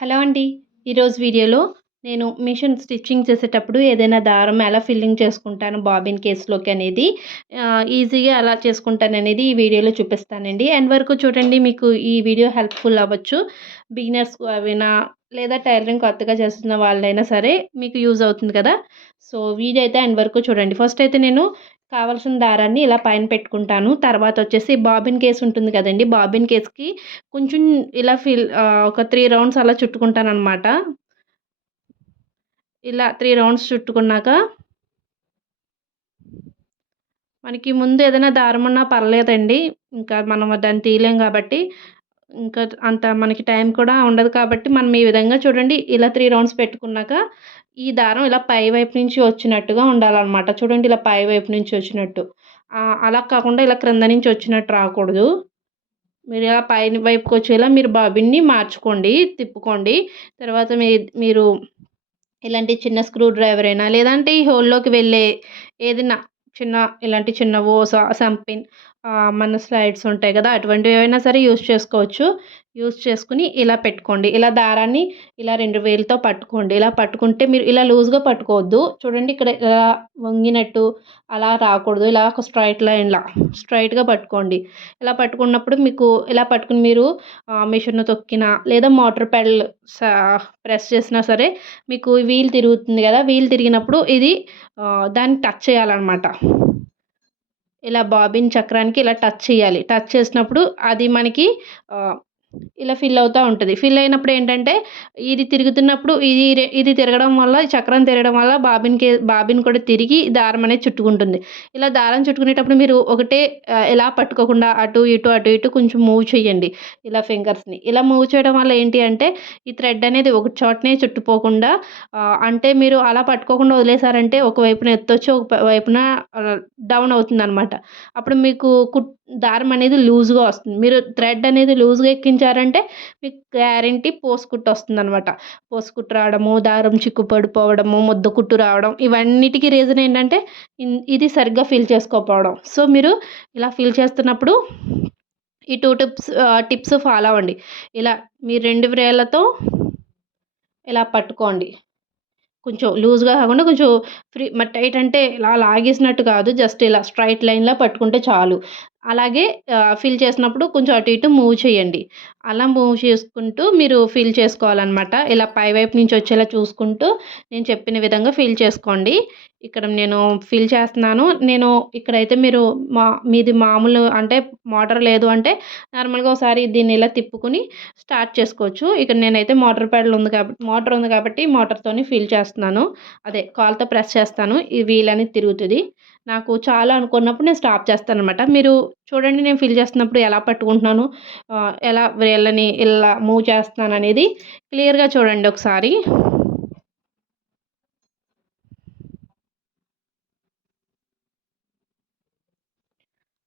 Hello అండి. ఈరోజు వీడియోలో నేను మిషన్ స్టిచ్చింగ్ చేసేటప్పుడు ఏదైనా దారం ఎలా ఫిల్లింగ్ చేసుకుంటాను బాబిన్ కేసులోకి అనేది ఈజీగా ఎలా చేసుకుంటాను అనేది ఈ వీడియోలో చూపిస్తానండి. ఎండ్ వరకు చూడండి మీకు ఈ వీడియో హెల్ప్ఫుల్ అవ్వచ్చు. బిగినర్స్ అయినా లేదా టైలరింగ్ కొత్తగా చేస్తున్న వాళ్ళైనా సరే మీకు యూజ్ అవుతుంది కదా. సో వీడియో అయితే ఎండ్ వరకు చూడండి. ఫస్ట్ అయితే నేను కావాల్సిన దారాన్ని ఇలా పైన పెట్టుకుంటాను. తర్వాత వచ్చేసి బాబిన్ కేస్ ఉంటుంది కదండి. బాబిన్ కేస్కి కొంచెం ఇలా ఫిల్ ఒక త్రీ రౌండ్స్ అలా చుట్టుకుంటాను అనమాట ఇలా త్రీ రౌండ్స్ చుట్టుకున్నాక మనకి ముందు ఏదైనా దారం ఉన్నా పర్లేదండి. ఇంకా మనం దాన్ని తీయలేం కాబట్టి ఇంకా అంత మనకి టైం కూడా ఉండదు కాబట్టి మనం ఈ విధంగా చూడండి ఇలా త్రీ రౌండ్స్ పెట్టుకున్నాక ఈ దారం ఇలా పై వైపు నుంచి వచ్చినట్టుగా ఉండాలన్నమాట. చూడండి ఇలా పై వైపు నుంచి వచ్చినట్టు. అలా కాకుండా ఇలా క్రింద నుంచి వచ్చినట్టు రాకూడదు. మీరు ఇలా పైన వైపుకి వచ్చేలా మీరు బాబిన్ని మార్చుకోండి తిప్పుకోండి. తర్వాత మీ మీరు ఇలాంటి చిన్న స్క్రూ డ్రైవర్ అయినా లేదంటే ఈ హోల్లోకి వెళ్ళే ఏదైనా చిన్న ఇలాంటి చిన్న ఓస సంపిన్ మన స్లైడ్స్ ఉంటాయి కదా అటువంటివి ఏవైనా సరే యూస్ చేసుకోవచ్చు. యూస్ చేసుకుని ఇలా పెట్టుకోండి. ఇలా దారాన్ని ఇలా రెండు వేలతో పట్టుకోండి. ఇలా పట్టుకుంటే మీరు ఇలా లూజ్గా పట్టుకోవద్దు. చూడండి ఇక్కడ ఇలా వంగినట్టు అలా రాకూడదు. ఇలా ఒక స్ట్రైట్ లైన్లా స్ట్రైట్గా పట్టుకోండి. ఇలా పట్టుకున్నప్పుడు మీకు ఇలా పట్టుకుని మీరు మిషన్ తొక్కినా లేదా మోటార్ పెడల్ ప్రెస్ చేసినా సరే మీకు వీల్ తిరుగుతుంది కదా వీల్ తిరిగినప్పుడు ఇది దాన్ని టచ్ చేయాలన్నమాట. ఇలా బాబిన్ చక్రానికి ఇలా టచ్ చేయాలి. టచ్ చేసినప్పుడు అది మనకి ఇలా ఫిల్ అవుతూ ఉంటుంది. ఫిల్ అయినప్పుడు ఏంటంటే ఇది తిరుగుతున్నప్పుడు ఇది ఇది తిరగడం వల్ల ఈ చక్రం తిరగడం వల్ల బాబిన్కి బాబిన్ కూడా తిరిగి దారం అనేది చుట్టుకుంటుంది. ఇలా దారం చుట్టుకునేటప్పుడు మీరు ఒకటే ఎలా ఇలా పట్టుకోకుండా అటు ఇటు అటు ఇటు కొంచెం మూవ్ చేయండి. ఇలా ఫింగర్స్ని. ఇలా మూవ్ చేయడం వల్ల ఏంటి అంటే ఈ థ్రెడ్ అనేది ఒక చోటనే చుట్టుపోకుండా అంటే మీరు అలా పట్టుకోకుండా వదిలేసారంటే ఒక వైపున ఎత్తొచ్చు ఒక వైపున డౌన్ అవుతుంది అనమాట అప్పుడు మీకు కుట్ దారం అనేది లూజ్గా వస్తుంది. మీరు థ్రెడ్ అనేది లూజ్గా ఎక్కించారంటే మీకు గ్యారంటీ పోసుకుట్టు వస్తుంది అనమాట పోసుకుట్టు రావడము దారం చిక్కు పడిపోవడము ముద్ద కుట్టు రావడం ఇవన్నిటికీ రీజన్ ఏంటంటే ఇది సరిగ్గా ఫిల్ చేసుకోకపోవడం. సో మీరు ఇలా ఫిల్ చేస్తున్నప్పుడు ఈ టూ టిప్స్ టిప్స్ ఫాలో అవ్వండి. ఇలా మీ రెండు వ్రేళ్ళతో ఇలా పట్టుకోండి. కొంచెం లూజ్గా కాకుండా కొంచెం ఫ్రీ మరి టైట్ అంటే ఇలా లాగేసినట్టు కాదు. జస్ట్ ఇలా స్ట్రైట్ లైన్లో పట్టుకుంటే చాలు. అలాగే ఫిల్ చేసినప్పుడు కొంచెం అటు ఇటు మూవ్ చేయండి. అలా మూవ్ చేసుకుంటూ మీరు ఫిల్ చేసుకోవాలన్నమాట. ఇలా పై వైపు నుంచి వచ్చేలా చూసుకుంటూ నేను చెప్పిన విధంగా ఫిల్ చేసుకోండి. ఇక్కడ నేను ఫిల్ చేస్తున్నాను. నేను ఇక్కడైతే మీరు మా మీది మామూలు అంటే మోటార్ లేదు అంటే నార్మల్గా ఒకసారి దీన్ని ఇలా తిప్పుకుని స్టార్ట్ చేసుకోవచ్చు. ఇక్కడ నేనైతే మోటార్ ప్యాడ్లు ఉంది కాబట్టి మోటార్ ఉంది కాబట్టి మోటార్తోని ఫిల్ చేస్తున్నాను. అదే కాల్తో ప్రెస్ చేస్తాను. ఈ వీల్ అనేది తిరుగుతుంది. నాకు చాలా అనుకున్నప్పుడు నేను స్టాప్ చేస్తాను అనమాట మీరు చూడండి నేను ఫిల్ చేస్తున్నప్పుడు ఎలా పట్టుకుంటున్నాను ఎలా వేళ్ళని ఇలా మూవ్ చేస్తున్నాను అనేది క్లియర్గా చూడండి ఒకసారి.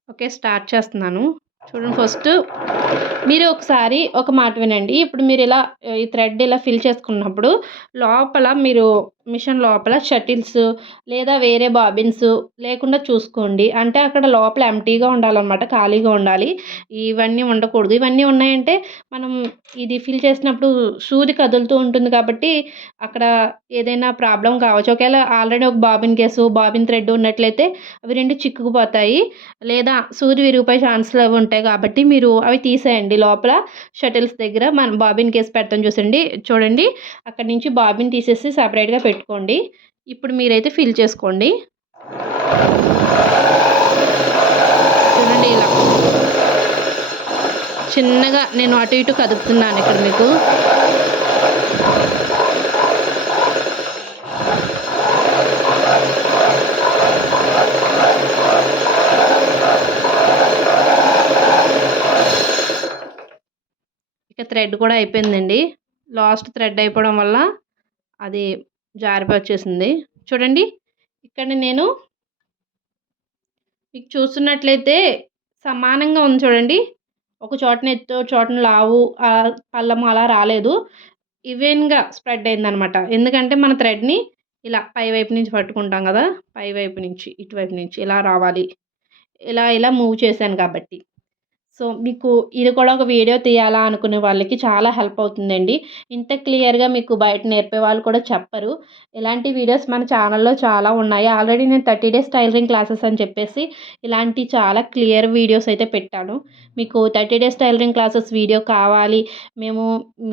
ఓకే స్టార్ట్ చేస్తున్నాను. చూడండి ఫస్ట్ మీరు ఒకసారి ఒక మాట వినండి. ఇప్పుడు మీరు ఇలా ఈ థ్రెడ్ ఇలా ఫిల్ చేసుకున్నప్పుడు లోపల మీరు మిషన్ లోపల షటిల్స్ లేదా వేరే బాబిన్స్ లేకుండా చూసుకోండి. అంటే అక్కడ లోపల ఎంటీగా ఉండాలన్నమాట ఖాళీగా ఉండాలి. ఇవన్నీ ఉండకూడదు. ఇవన్నీ ఉన్నాయంటే మనం ఇది ఫిల్ చేసినప్పుడు సూది కదులుతూ ఉంటుంది కాబట్టి అక్కడ ఏదైనా ప్రాబ్లం కావచ్చు. ఒకవేళ ఆల్రెడీ ఒక బాబిన్ కేసు బాబిన్ థ్రెడ్ ఉన్నట్లయితే అవి రెండు చిక్కుకుపోతాయి. లేదా సూది విరిగిపోయే ఛాన్స్లు అవి ఉంటాయి. కాబట్టి మీరు అవి తీసేయండి లోపల. షటిల్స్ దగ్గర మనం బాబిన్ కేసు పెడతాం చూసండి. చూడండి. అక్కడి నుంచి బాబిన్ తీసేసి సపరేట్గా పెట్టుకోండి. ఇప్పుడు మీరైతే ఫిల్ చేసుకోండి. చూడండి ఇలా. చిన్నగా నేను అటు ఇటు కదుపుతున్నాను ఇక్కడ మీకు. థ్రెడ్ కూడా అయిపోయిందండి. లాస్ట్ థ్రెడ్ అయిపోవడం వల్ల అది జారిపోయి వచ్చేసింది. చూడండి ఇక్కడ నేను మీకు చూస్తున్నట్లయితే సమానంగా ఉంది చూడండి. ఒక చోటన ఎత్తు చోటన లావు ఆ పల్లము అలా రాలేదు. ఈవెన్గా స్ప్రెడ్ అయిందనమాట. ఎందుకంటే మన థ్రెడ్ని ఇలా పై వైపు నుంచి పట్టుకుంటాం కదా పై వైపు నుంచి ఇటువైపు నుంచి ఇలా రావాలి. ఇలా ఇలా మూవ్ చేశాను కాబట్టి. సో మీకు ఇది కూడా ఒక వీడియో తీయాలా అనుకునే వాళ్ళకి చాలా హెల్ప్ అవుతుందండి. ఇంత క్లియర్గా మీకు బయట నేర్పే వాళ్ళు కూడా చెప్పరు. ఇలాంటి వీడియోస్ మన ఛానల్లో చాలా ఉన్నాయి. ఆల్రెడీ నేను థర్టీ డేస్ టైలరింగ్ క్లాసెస్ అని చెప్పేసి ఇలాంటి చాలా క్లియర్ వీడియోస్ అయితే పెట్టాను. మీకు thirty days tailoring classes video కావాలి మేము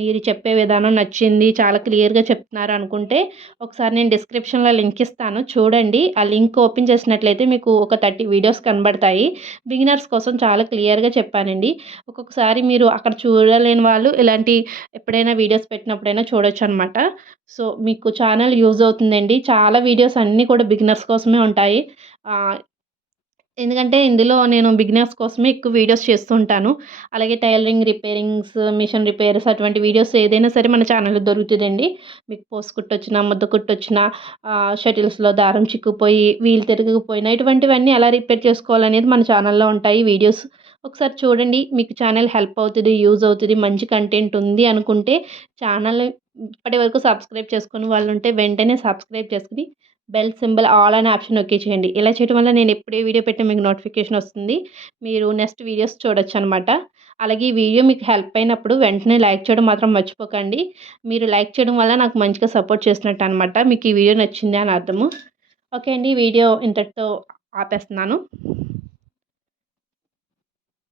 మీరు చెప్పే విధానం నచ్చింది చాలా క్లియర్గా చెప్తున్నారు అనుకుంటే ఒకసారి నేను డిస్క్రిప్షన్లో లింక్ ఇస్తాను. చూడండి. ఆ లింక్ ఓపెన్ చేసినట్లయితే మీకు ఒక థర్టీ వీడియోస్ కనబడతాయి. బిగినర్స్ కోసం చాలా క్లియర్గా చెప్పానండి. ఒక్కొక్కసారి మీరు అక్కడ చూడలేని వాళ్ళు ఇలాంటి ఎప్పుడైనా వీడియోస్ పెట్టినప్పుడైనా చూడొచ్చు అనమాట సో మీకు ఛానల్ యూజ్ అవుతుందండి. చాలా వీడియోస్ అన్నీ కూడా బిగినర్స్ కోసమే ఉంటాయి. ఎందుకంటే ఇందులో నేను బిగినర్స్ కోసమే ఎక్కువ వీడియోస్ చేస్తుంటాను. అలాగే టైలరింగ్ రిపేరింగ్స్ మిషన్ రిపేర్స్ అటువంటి వీడియోస్ ఏదైనా సరే మన ఛానల్లో దొరుకుతుందండి. మీకు పోస్ట్ కుట్టొచ్చినా ముద్ద కుట్టొచ్చిన షటిల్స్లో దారం చిక్కుపోయి వీలు తిరగకపోయినా ఇటువంటివన్నీ ఎలా రిపేర్ చేసుకోవాలనేది మన ఛానల్లో ఉంటాయి వీడియోస్. ఒకసారి చూడండి మీకు ఛానల్ హెల్ప్ అవుతుంది యూజ్ అవుతుంది మంచి కంటెంట్ ఉంది అనుకుంటే ఛానల్ ఇప్పటి వరకు సబ్స్క్రైబ్ చేసుకుని వాళ్ళు ఉంటే వెంటనే సబ్స్క్రైబ్ చేసుకుని బెల్ సింబల్ ఆల్ అనే ఆప్షన్ నొక్కి చేయండి. ఇలా చేయడం వల్ల నేను ఎప్పుడే వీడియో పెట్టిన మీకు నోటిఫికేషన్ వస్తుంది. మీరు నెక్స్ట్ వీడియోస్ చూడొచ్చు అనమాట అలాగే ఈ వీడియో మీకు హెల్ప్ అయినప్పుడు వెంటనే లైక్ చేయడం మాత్రం మర్చిపోకండి. మీరు లైక్ చేయడం వల్ల నాకు మంచిగా సపోర్ట్ చేసినట్టు అనమాట మీకు ఈ వీడియో నచ్చింది అని అర్థము. ఓకే అండి వీడియో ఇంతటితో ఆపేస్తున్నాను.